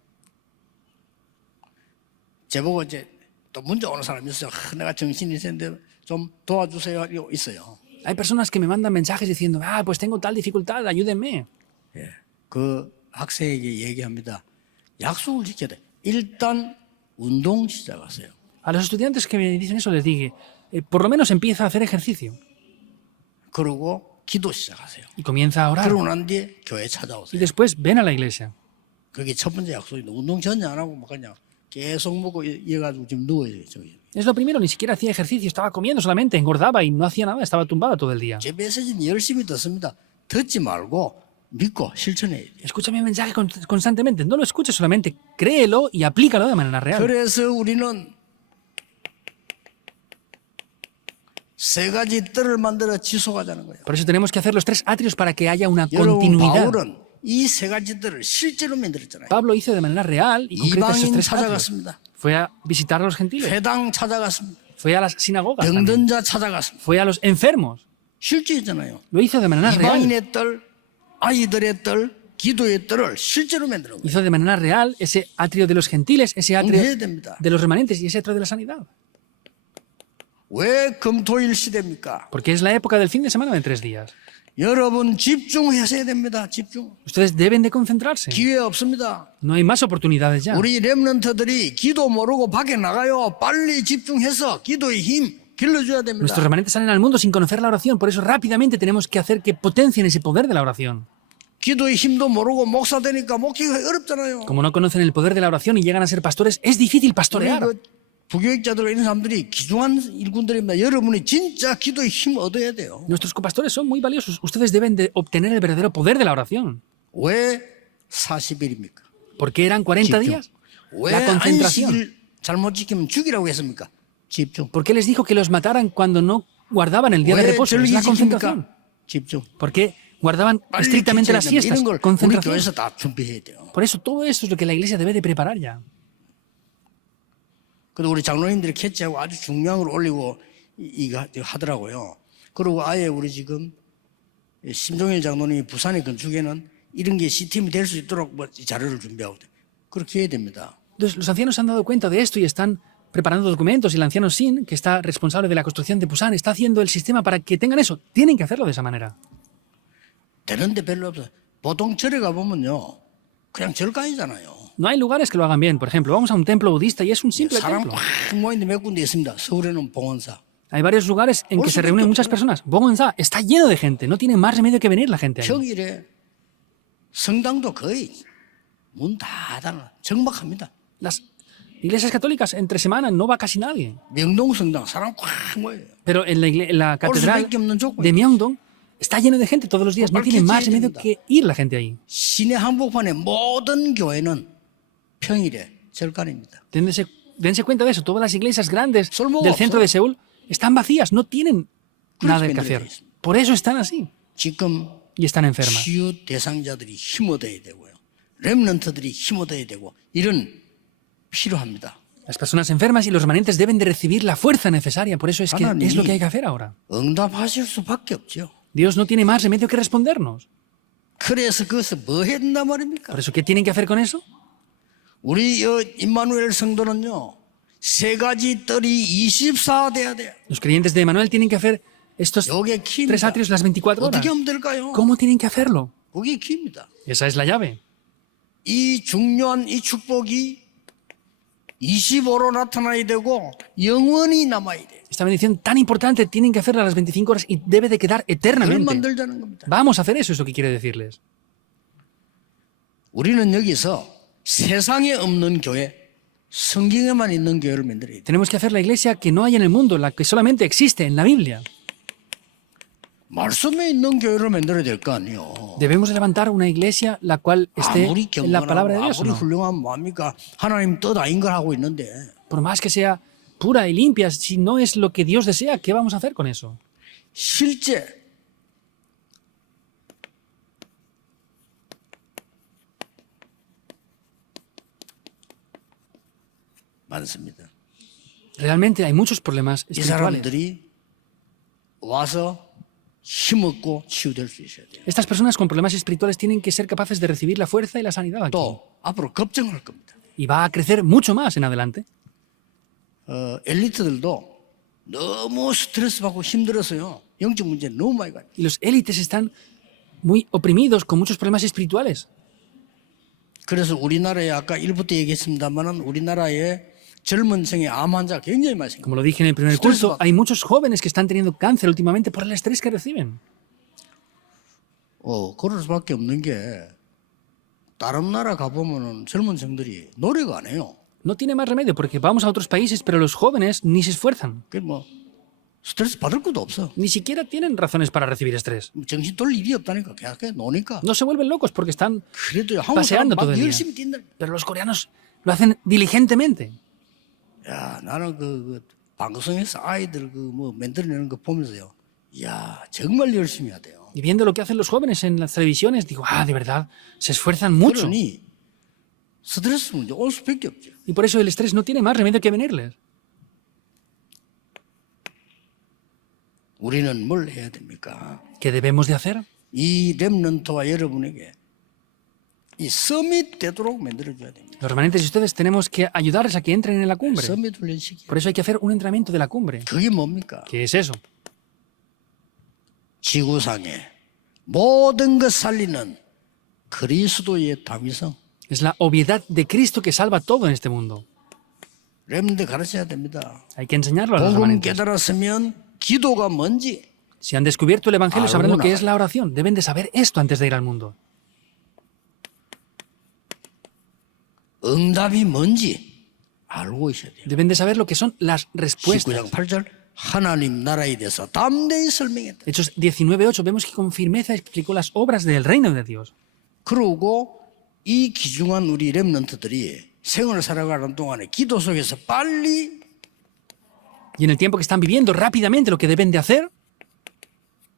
제보고 이제 또 문자 오는 사람이 있어요. 내가 정신이 있는데 좀 도와주세요. 이거 있어요. Hay personas que me mandan mensajes diciendo, pues tengo tal dificultad, ayúdenme. 예, 그 학생에게 얘기합니다. 약속을 지켜야 돼. 일단 운동 시작하세요. A los estudiantes que me dicen eso les dije, por lo menos empieza a hacer ejercicio 그리고 기도 시작하세요. y comienza a orar. 그러고 난 뒤에 교회 Y 찾아오세요. después ven a la iglesia. 그게 첫 번째 약속인데 운동 전혀 안 하고 막 그냥 계속 먹고 이어가지고 지금 누워요. 저기. Es lo primero, ni siquiera hacía ejercicio, estaba comiendo solamente, engordaba y no hacía nada, estaba tumbada todo el día. 제 메시지는 열심히 듣습니다. 듣지 말고 믿고 실천해야 돼요. Escucha mi mensaje constantemente, no lo escuches solamente, créelo y aplícalo de manera real. 그래서 우리는 세 가지 뜰을 만들어 지속하자는 거예요. Por eso tenemos que hacer los 3 atrios para que haya una 여러분 continuidad. 바울은 이 세 가지 뜰을 실제로 만들었잖아요. Pablo hizo de manera real y concreta esos 이방인 3 atrios. 찾아갔습니다. Fue a visitar a los gentiles, 회당 찾아갔습니다. fue a las sinagogas, también, 병든 자 찾아갔습니다. fue a los enfermos. 실제잖아요. Lo hizo de manera real. 이방인의 뜰, 아이들의 뜰, 기도의 뜰을 실제로 만드는 거예요. Hizo de manera real ese atrio de los gentiles, ese atrio 해야 됩니다. de los remanentes y ese atrio de la sanidad. 왜 금토일 시대입니까? Porque es la época del fin de semana de 3 días. 여러분 집중하셔야 됩니다. 집중. Ustedes deben de concentrarse. 기회 없습니다. No hay más oportunidades ya. 우리 렘넌트들이 기도 모르고 밖에 나가요. 빨리 집중해서 기도의 힘 길러줘야 됩니다. Nuestros remanentes salen al mundo sin conocer la oración, por eso rápidamente tenemos que hacer que potencien ese poder de la oración. 기도의 힘도 모르고 목사 되니까 목회가 어렵잖아요. Como no conocen el poder de la oración y llegan a ser pastores, es difícil 우리 pastorear. 그 부교육자들 이런 사람들이 귀중한 일꾼들입니다. 여러분이 진짜 기도의 힘 얻어야 돼요. Nuestros copastores son muy valiosos. Ustedes deben de obtener el verdadero poder de la oración. 왜 40일입니까? ¿Por qué eran 40 días? 왜 La concentración. 안식일 잘못 지키면 죽이라고 했습니까? 집중. ¿Por qué les dijo que los mataran cuando no guardaban el día de 왜 reposo? Es 절기 la concentración. 지킵니까? 집중. ¿Por qué guardaban 빨리 estrictamente 지켜야 las 됩니다. fiestas? 이런 걸 우리 Concentración. 교회에서 다 준비해야 돼요. Por eso todo eso es lo que la iglesia debe de preparar ya. 그래도 우리 장로님들이 캐치하고 아주 중요한 걸 올리고 이거 하더라고요. 그리고 아예 우리 지금 심종일 장로님이 부산의 건축에는 이런 게 시스템이 될 수 있도록 뭐 자료를 준비하고 그렇게 해야 됩니다. Entonces, los ancianos se han dado cuenta de esto y están preparando documentos. Y el anciano Sin, que está responsable de la construcción de Busan, está haciendo el sistema para que tengan eso. Tienen que hacerlo de esa manera. 되는데 별로 없어요. 보통 절에 가보면요. 그냥 절간이잖아요. No hay lugares que lo hagan bien. Por ejemplo, vamos a un templo budista y es un simple 사람 templo. 꽉 모이는데 몇 군데 있습니다. 서울에는 봉원사. Hay varios lugares en que se reúnen muchas personas. Bongwon-sa está lleno de gente. No tiene más remedio que venir la gente ahí. 평일에 성당도 거의 문 다 닫아 정막합니다. Las iglesias católicas, entre semana, no va casi nadie. 명동성당 사람 꽉 모여요. Pero en la catedral 수밖에 없는 조건이 de Myeongdong está lleno de gente todos los días. No tiene más remedio que ir la gente ahí. 시내 한복판의 모든 교회는 평일에 절간입니다. Dense cuenta de eso. Todas las iglesias grandes Solmoga, del centro solo. de Seúl están vacías. No tienen nada que vendría hacer. eso. Por eso están así. 지금 Y están enfermas. 치유 대상자들이 힘 얻어야 되고요. 렘넌트들이 힘 얻어야 되고 이런 필요합니다. Las personas enfermas y los remanentes deben de recibir la fuerza necesaria. Por eso es que es lo que hay que hacer ahora. 응답하실 수밖에 없죠. Dios no tiene más remedio que respondernos. 그래서 그것을 뭐 해야 된단 말입니까? Por eso, ¿qué tienen que hacer con eso? 우리 임마누엘 성도는요. 세 가지 뜰이 24 돼야 돼요. Los creyentes de Emmanuel tienen que hacer estos 요게 키입니다. tres atrios las 24 horas. 어떻게 하면 될까요? ¿Cómo tienen que hacerlo? 그게 키입니다. Esa es la llave. 이 중요한 이 축복이 25로 나타나야 되고 영원히 남아야 돼요. Esta bendición tan importante tienen que hacerla a las 25 horas y debe de quedar 그걸 eternamente. 만들자는 겁니다. Vamos a hacer eso, es lo que quiere decirles. 우리는 여기서 세상에 없는 교회, 성경에만 있는 교회를 만들어야 돼요. Tenemos que hacer la iglesia que no hay en el mundo, la que solamente existe en la Biblia. 말씀에 있는 교회를 만들어야 될 거 아니에요. Debemos de levantar una iglesia la cual esté 아무리 en la palabra de 경건하고 Dios. ¿O 아무리 no? 훌륭한 뭐합니까? 하나님 뜻 아닌 걸 하고 있는데 Por más que sea pura y limpia, si no es lo que Dios desea, ¿qué vamos a hacer con eso? 실제 많습니다. Realmente hay muchos problemas 이 espirituales. 사람들이 와서 힘없고 치유될 수 있어야 돼요. Estas personas con problemas espirituales tienen que ser capaces de recibir la fuerza y la sanidad aquí. 또 앞으로 급증할 겁니다. Y va a crecer mucho más en adelante. 엘리트들도 너무 스트레스 받고 힘들어서요. 영적 문제 너무 많이 가요. Y los élites están muy oprimidos con muchos problemas espirituales. 그래서 우리나라에 아까 1부터 얘기했습니다만은 우리나라에 젊은 층의 암 환자가 굉장히 많이 생깁니다. Como lo dije en el primer curso, hay muchos jóvenes que están teniendo cáncer últimamente por el estrés que reciben. 그럴 수밖에 없는 게 다른 나라 가보면은 젊은 층들이 노력 안 해요. No tiene más remedio porque vamos a otros países, pero los jóvenes ni se esfuerzan. 그 뭐 스트레스 받을 것도 없어. Ni siquiera tienen razones para recibir estrés. 정신 돌 일이 없다니까 그냥 노니까. No se vuelven locos porque están 그래도 한국 사람 paseando todo 막 el día. 열심히 뛴다. Pero los coreanos lo hacen diligentemente. 야 나는 그 방송에서 아이들 그 뭐 만들어내는 거 보면서요. 야 정말 열심히 해야 돼요. Y viendo lo que hacen los jóvenes en las televisiones, digo, de verdad, se esfuerzan mucho. 그러니 스트레스 문제 올 수밖에 없죠. Y por eso el estrés no tiene más remedio que venirles. 우리는 뭘 해야 됩니까? ¿Qué debemos de hacer? 이 렘넌트와 여러분에게 이 서밋 되도록 만들어줘야 됩니다. Los remanentes y ustedes tenemos que ayudarles a que entren en la cumbre. 서밋 훈련시키. Por eso hay que hacer un entrenamiento de la cumbre. 그게 뭡니까? ¿Qué es eso? 지구상에 모든 것 살리는 그리스도의 다위성. Es la obviedad de Cristo que salva todo en este mundo. 렘넌트 가르쳐야 됩니다. Hay que enseñarlo a los 복음 remanentes. 깨달았으면 기도가 뭔지 Si han descubierto el Evangelio, sabrán lo que Alguna es la oración. Deben de saber esto antes de ir al mundo. 응답이 뭔지 알고 있어야 돼요. Deben de saber lo que son las respuestas. 19장 8절 하나님 나라에 대해서 담대히 설명했다. Hechos 19:8 vemos que con firmeza explicó las obras del reino de Dios. 그러고 이 귀중한 우리 렘넌트들이 생을 살아가는 동안에 기도 속에서 빨리 Y en el tiempo que están viviendo rápidamente lo que deben de hacer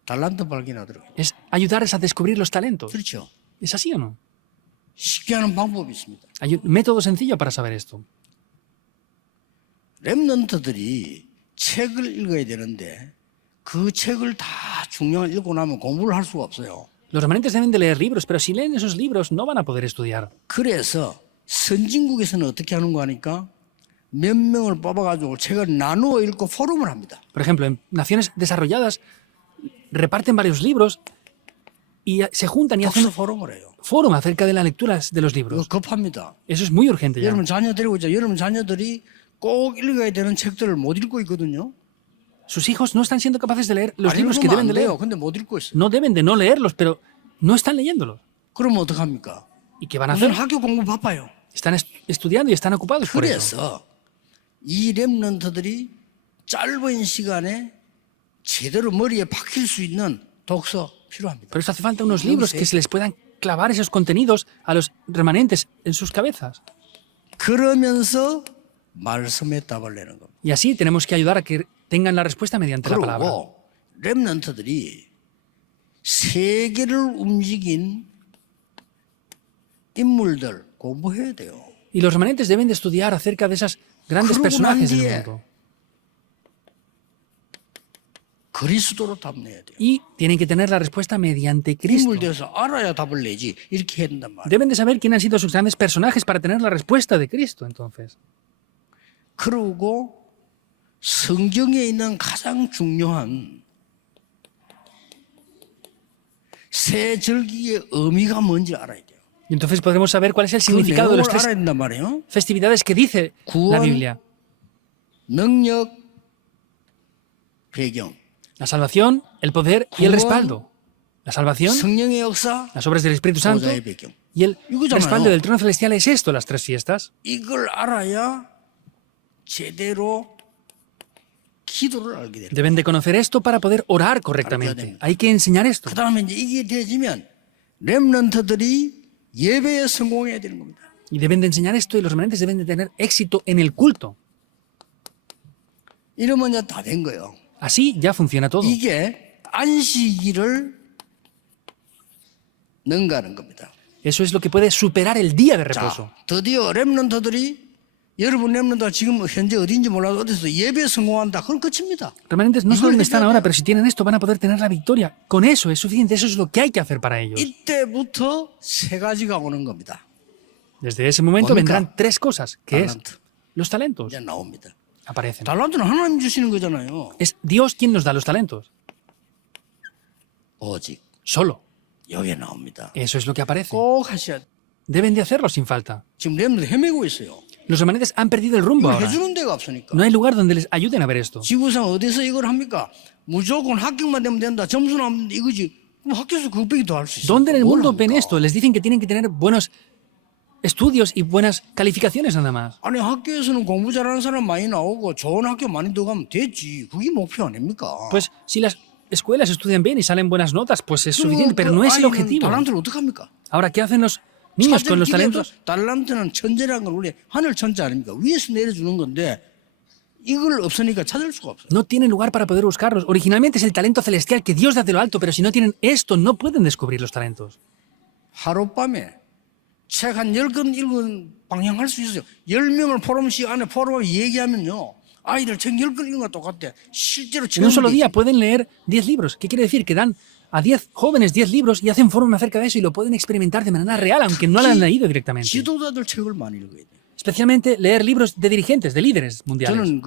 달란트 발견하도록. es ayudarles a descubrir los talentos. 그렇죠. ¿Es así o no? 쉽게 하는 방법이 있습니다. Hay un método sencillo para saber esto. 렘넌트들이 책을 읽어야 되는데 그 책을 다 중요한 읽고 나면 공부를 할 수가 없어요. Los remanentes deben de leer libros, pero si leen esos libros no van a poder estudiar. 그래서 선진국에서는 어떻게 하는 거 하니까 몇 명을 뽑아가지고 책을 나누어 읽고 포럼을 합니다. Por ejemplo, en naciones desarrolladas reparten varios libros y se juntan y hacen 독서 포럼을 해요. foro acerca de las lecturas de los 이거 libros. 급합니다. Eso es muy urgente ya. 여러분 자녀 데리고 있죠. 여러분 자녀들이 꼭 읽어야 되는 책들을 못 읽고 있거든요. Sus hijos no están siendo capaces de leer los 안 libros que 읽으면 deben 안 de leer. 돼요. 근데 못 읽고 있어요. No deben de no leerlos, pero no están leyéndolos. 그러면 어떡합니까? ¿Y qué van a 우선 hacer? 학교 공부 바빠요. Están estudiando y están ocupados por eso. 그래서 이 렘넌트들이 짧은 시간에 제대로 머리에 박힐 수 있는 독서 필요합니다. Por eso hace falta unos libros que se les puedan clavar esos contenidos a los remanentes en sus cabezas. 그러면서 말씀에 답을 내는 겁니다. Y así tenemos que ayudar a que tengan la respuesta mediante la palabra. 그리고 렘넌트들이 세계를 움직인 인물들 공부해야 돼요. Y los remanentes deben de estudiar acerca de esas grandes 그러고 personajes 난 del 뒤에 mundo. 그리스도로 답 내야 돼요. Y tienen que tener la respuesta mediante Cristo. 인물 되어서 알아야 답을 내지 이렇게 해야 된단 말이에요. Deben de saber quién han sido sus grandes personajes para tener la respuesta de Cristo, entonces. 그리고 성경에 있는 가장 중요한 새 절기의 의미가 뭔지 알아야 돼요. Y entonces podremos saber cuál es el 그 significado de 내용을 las tres 알아야 된단 말이에요. festividades que dice la 구원, Biblia. 능력, 배경, La salvación, el poder y el 구원, respaldo. La salvación, 성령의 역사, las obras del Espíritu Santo 보좌의 배경. y el 이거잖아요. respaldo del trono celestial es esto, las tres fiestas. 이걸 알아야 제대로 기도를 알게 돼요. Deben de conocer esto para poder orar correctamente. Hay que enseñar esto. 그 다음에 이제 이게 되지면 렘넌트들이 예배에 성공해야 되는 겁니다. Y deben de enseñar esto y los remanentes deben de tener éxito en el culto. 이러면 이제 다 된 거예요. Así ya funciona todo. 이게 안식일을 능가하는 겁니다. Eso es lo que puede superar el día de reposo. 자, 드디어 렘넌트들이 여러분 렘넌트가 지금 현재 어딘지 몰라도 어디서 예배에 성공한다. 그건 끝입니다. Remanentes no sé dónde están ahora, pero si tienen esto van a poder tener la victoria. Con eso es suficiente, eso es lo que hay que hacer para ellos. 이때부터 세 가지가 오는 겁니다. Desde ese momento 뭡니까? vendrán tres cosas, que es 달란트. los talentos. 이제 나옵니다. Aparecen. 달란트는 하나님 주시는 거잖아요. Es Dios quien nos da los talentos. 오직 Solo. 여기에 나옵니다. Eso es lo que aparece. 꼭 하셔야 돼. Deben de hacerlo sin falta. 지금 렘넌트 헤매고 있어요. Los remanentes han perdido el rumbo 이걸 ahora. 해주는 데가 없으니까. No hay lugar donde les ayuden a ver esto. 지구상 어디서 이걸 합니까? 무조건 합격만 되면 된다. 점수 나오면 이거지. 그럼 학교에서 그거 빼기 더 할 수 있어. ¿Dónde en el mundo ven esto? Les dicen que tienen que tener buenos estudios y buenas calificaciones nada más. 아니 학교에서는 공부 잘하는 사람 많이 나오고 좋은 학교 많이 들어가면 됐지. 그게 목표 아닙니까? Pues si las escuelas estudian bien y salen buenas notas, pues es suficiente, pero no es el objetivo. 달란트를 어떻게 합니까? Ahora, ¿qué hacen los niños con los talentos? 달란트는 천재라는 걸 우리 하늘 천재 아닙니까? 위에서 내려주는 건데 이걸 없으니까 찾을 수가 없어요. No tienen lugar para poder buscarlos. Originalmente es el talento celestial que Dios da de lo alto, pero si no tienen esto, no pueden descubrir los talentos. 하룻밤에 책 한 10권 읽은 방향할 수 있어요. 10명을 포럼식 안에 포럼을 얘기하면요. 아이들 책 10권 읽은 거 똑같대. 실제로 En un solo día 체험이 pueden leer 10 libros. ¿Qué quiere decir? Que dan a 10 jóvenes 10 libros y hacen foro acerca de eso y lo pueden experimentar de manera real, aunque no lo han leído directamente. 지도자들 책을 많이 읽어야 돼요. Especialmente leer libros de dirigentes, de líderes mundiales. 저는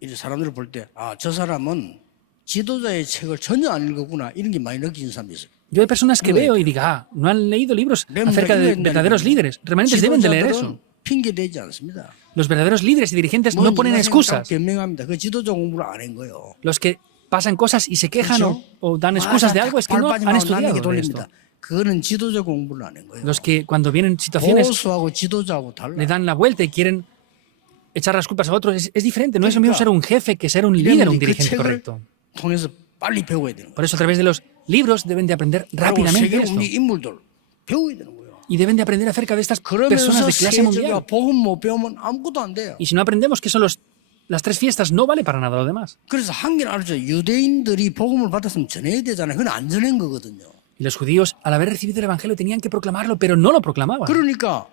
이제 사람들을 볼 때 저 사람은 지도자의 책을 전혀 안 읽었구나 이런 게 많이 느끼는 사람이 있어요. Yo hay personas que veo y digo, no han leído libros acerca de verdaderos líderes. Remanentes deben de leer eso. 핑계대지 않습니다. Los verdaderos líderes y dirigentes no ponen excusas. 변명합니다. 그 지도자 공부를 안 한 거예요. Los que pasan cosas y se quejan o dan excusas de algo es que no han estudiado de esto. 그거는 지도자 공부를 안 한 거예요. Los que cuando vienen situaciones 보수하고 지도자하고 le 달라. dan la vuelta y quieren echar las culpas a otros, es diferente. No es lo mismo ser un jefe que ser un líder o un 그 dirigente 책을 correcto. 통해서 빨리 배워야 되는 거예요. Por eso a través de los libros deben de aprender 그리고 rápidamente 세계 esto. 우리 인물들 배워야 되는 거예요. Y deben de aprender acerca de estas personas 그러면서 de clase 세계가 mundial. 복음 못 배우면 아무것도 안 돼요. Y si no aprendemos qué son las tres fiestas, no vale para nada lo demás. 그래서 한계는 알죠. 유대인들이 복음을 받았으면 전해야 되잖아요. 그건 안 전한 거거든요. Y los judíos, al haber recibido el Evangelio, tenían que proclamarlo, pero no lo proclamaban. 그러니까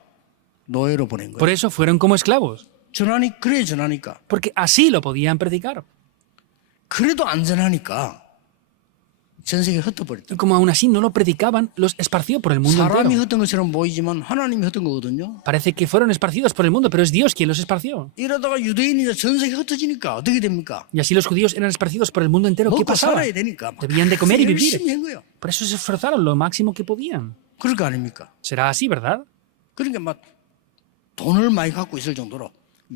노예로 보낸 Por 거예요. eso fueron como esclavos, 그래 전하니까. porque así lo podían predicar. 그래도 안 전하니까 전 세계에 Y 흩어버렸다. como aún así no lo predicaban, los esparció por el mundo 사람이 entero. 흩은 것처럼 보이지만 하나님이 흩은 거거든요. Parece que fueron esparcidos por el mundo, pero es Dios quien los esparció. 이러다가 유대인이 전 세계 흩어지니까 어떻게 됩니까? Y así los judíos eran esparcidos por el mundo entero. ¿Qué 먹고 pasaba? 살아야 되니까 막 Debían de comer y vivir. 열심히 한 거예요. Por eso se esforzaron lo máximo que podían. 그럴 거 아닙니까? Será así, ¿verdad? 그러니까 막 돈을 많이 갖고 있을 정도로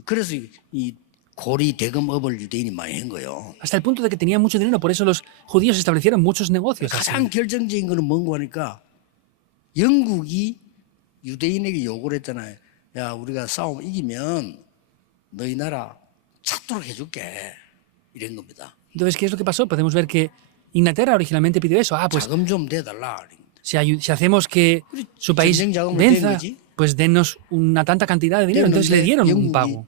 그래서 이 고리 대금업을 유대인이 많이 한 거예요. Hasta el punto de que tenían mucho dinero, por eso los judíos establecieron muchos negocios así. 가장 결정적인 거는 뭔고 하니까 영국이 유대인에게 요구를 했잖아요. 야, 우리가 싸움 이기면 너희 나라 찾도록 해줄게. 이런 겁니다. Entonces, ¿qué es lo que pasó? Podemos ver que Inglaterra originalmente pidió eso. Ah, pues 자금 좀 대달라. si hacemos que su país venza, pues dennos una tanta cantidad de dinero. Entonces le dieron un pago.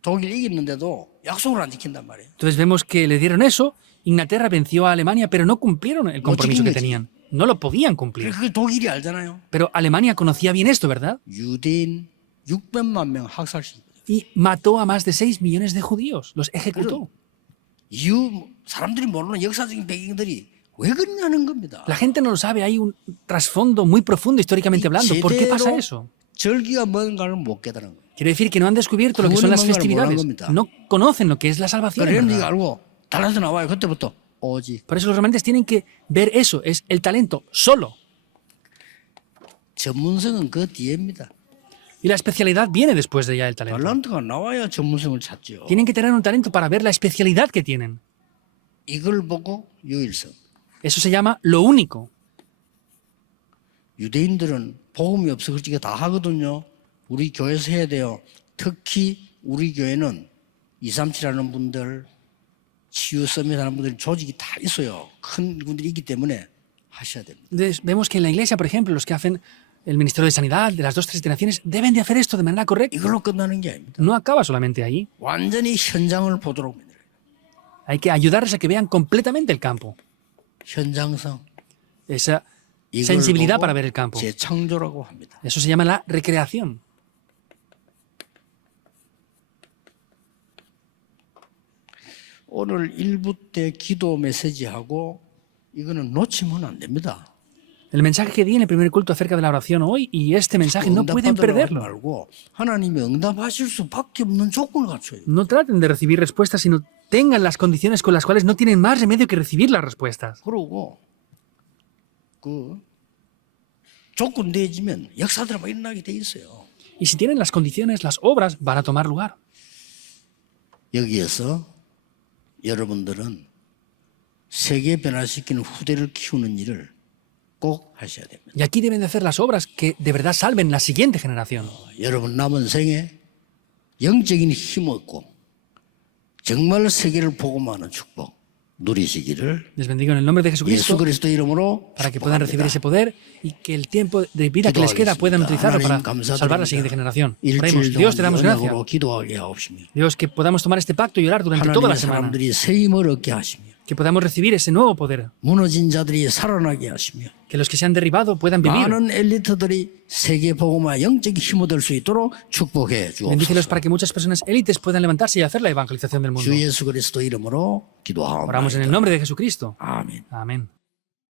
독일 이겼는데도 약속을 안 지킨단 말이에요. Entonces vemos que le dieron eso. Inglaterra venció a Alemania, pero no cumplieron el compromiso que tenían. No lo podían cumplir. 그걸 독일이 알잖아요. Pero Alemania conocía bien esto, ¿verdad? 유대인 600만 명 학살시키거든요. Y mató a más de 6 millones de judíos. Los ejecutó. 이유 사람들이 모르는 역사적인 배경들이 왜 그러냐는 겁니다. La gente no lo sabe. Hay un trasfondo muy profundo históricamente hablando. ¿Por qué pasa eso? 절기가 뭔가를 못 깨달은 거예요. Quiere decir que no han descubierto lo que son las festividades. No conocen lo que es la salvación. 그래서 ¿verdad? 네가 알고 달라서 나와요. 그때부터 오직 Por eso los remanentes tienen que ver eso. Es el talento solo. 전문성은 그 뒤에입니다. Y la especialidad viene después de ya el talento. 탤런트가 나와야 전문성을 찾죠. Tienen que tener un talento para ver la especialidad que tienen. 이걸 보고 유일성. Eso se llama lo único. 유대인들은 복음이 없어 그렇게 다 하거든요. 우리 교회에서 해야 돼요. 특히 우리 교회는 237하는 분들, 치유 서밋 하는 분들 조직이 다 있어요. 큰 분들이 있기 때문에 하셔야 됩니다. Entonces, vemos que en la iglesia, por ejemplo, los que hacen el Ministerio de Sanidad de las 2-3 generaciones deben de hacer esto de manera correcta. 이걸로 끝나는 게 아닙니다. No acaba solamente ahí. 완전히 현장을 보도록 만들어요. Hay que ayudarles a que vean completamente el campo. 현장성. Esa 이걸 sensibilidad 보고 para ver el campo. 재창조라고 합니다. Eso se llama la recreación. 오늘 1부 때 기도 메시지하고 이거는 놓치면 안 됩니다. El mensaje que di en el primer culto acerca de la oración hoy y este mensaje no pueden 응답받으라고 하지 perderlo. 말고 하나님이 응답하실 수밖에 없는 조건을 갖춰요. No traten de recibir respuestas, sino tengan las condiciones con las cuales no tienen más remedio que recibir las respuestas. 그러고 그 조건 내지면 역사들이 막 일어나게 돼 있어요. Y si tienen las condiciones, las obras van a tomar lugar. 여기에서 여러분들은 세계 변화시키는 후대를 키우는 일을 꼭 하셔야 됩니다. Y aquí deben de hacer las obras que de verdad salven la siguiente generación. 여러분 남은 생에 영적인 힘 얻고 정말 세계를 복음하는 축복 누리시기를 Les bendigo en el nombre de 예수 Jesucristo 그리스도 이름으로 para que puedan recibir ese 축복합니다. poder y que el tiempo de vida que les queda puedan utilizarlo para salvar la siguiente generación. Oremos. 일주일 Dios, te damos 동안 gracias. 언약으로 기도하게 하옵시며 Dios, que podamos tomar este pacto y orar durante toda la 하나님의 semana. 사람들이 새 힘을 얻게 하시며 Que podamos recibir ese nuevo poder. 무너진 자들이 살아나게 하시며 Que los que se han derribado puedan vivir. 많은 엘리트들이 세계 복음화 영적인 힘을 얻을 수 있도록 축복해 Bendícelos 주옵소서. para que muchas personas élites puedan levantarse y hacer la evangelización del mundo. 주 예수 그리스도 이름으로 기도하옵나이다. Oramos en el nombre de Jesucristo. 아멘. Amén.